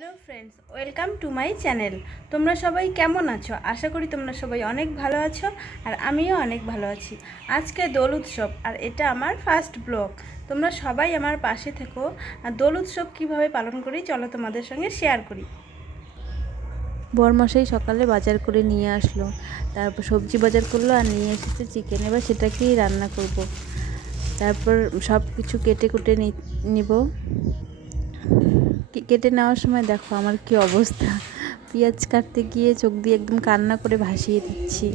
Hello friends, welcome to my channel. তোমরা সবাই কেমন আছো? আশা করি তোমরা সবাই অনেক ভালো আছো, আর আমিও অনেক ভালো আছি। আজকে দোল উৎসব, আর এটা আমার ফার্স্ট ব্লগ। তোমরা সবাই আমার পাশে থেকো। আর দোল উৎসব কীভাবে পালন করি চলো তোমাদের সঙ্গে শেয়ার করি। বরমশাই সকালে বাজার করে নিয়ে আসলো, তারপর সবজি বাজার করলো আর নিয়ে এসেছে চিকেন। এবার সেটাকেই রান্না করব। তারপর সব কিছু কেটে কুটে নিব। কেটে নেওয়ার সময় দেখো আমার কি অবস্থা, পেঁয়াজ কাটতে গিয়ে চোখ দিয়ে একদম কান্না করে ভাসিয়ে দিচ্ছি।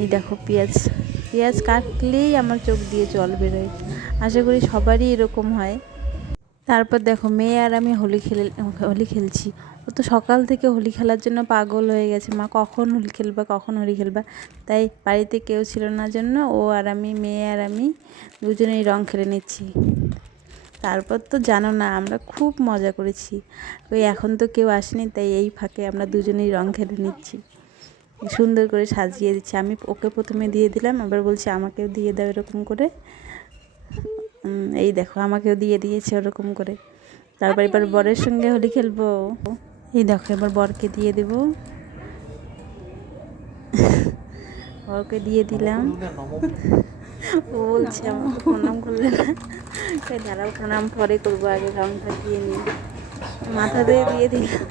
এই দেখো পেঁয়াজ কাটলেই আমার চোখ দিয়ে জল বেরোয়। আশা করি সবারই এরকম হয়। তারপর দেখো মেয়ে আর আমি হোলি খেলছি। ও তো সকাল থেকে হোলি খেলার জন্য পাগল হয়ে গেছে, মা কখন হোলি খেলবা। তাই বাড়িতে কেউ ছিল না জন্য ও আর আমি, মেয়ে আর আমি দুজনেই রং খেলে নিচ্ছি। তারপর তো জানো না, আমরা খুব মজা করেছি। ওই এখন তো কেউ আসেনি, তাই এই ফাঁকে আমরা দুজনেই রং খেলে নিচ্ছি। সুন্দর করে সাজিয়ে দিচ্ছি। আমি ওকে প্রথমে দিয়ে দিলাম, আবার বলছি আমাকেও দিয়ে দাও এরকম করে। এই দেখো আমাকেও দিয়ে দিয়েছে ওরকম করে। তারপর এবার বরের সঙ্গে হোলি খেলবো। এই দেখো এবার বরকে দিয়ে দেব। বরকে দিয়ে দিলাম। ও বলছে আমাকে প্রণাম করলে না, তাই দাঁড়াও প্রণাম পরে করবো, আগে রংটা দিয়ে নিই। মাথাতে দিয়ে দিলাম,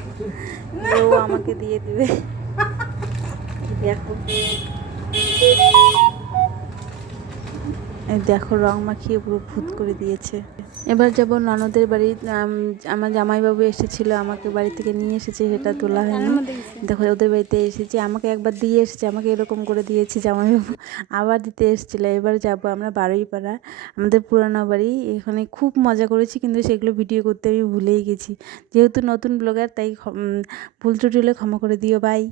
ও আমাকে দিয়ে দিবে। দেখো দেখো রং মাখিয়ে পুরো ভূত করে দিয়েছে। এবার যাব ননদের বাড়ি। আমার জামাইবাবু এসেছিলো, আমাকে বাড়ি থেকে নিয়ে এসেছে, সেটা তোলা হয়নি। দেখো ওদের বাড়িতে এসেছি, আমাকে একবার দিয়ে এসেছে, আমাকে এরকম করে দিয়েছে জামাইবাবু, আবার দিতে এসেছিলো। এবার যাব আমরা বারুইপাড়া, আমাদের পুরানো বাড়ি। এখানে খুব মজা করেছি, কিন্তু সেগুলো ভিডিও করতে আমি ভুলেই গেছি। যেহেতু নতুন ব্লগার, তাই ভুল ত্রুটি হলে ক্ষমা করে দিও। বাই।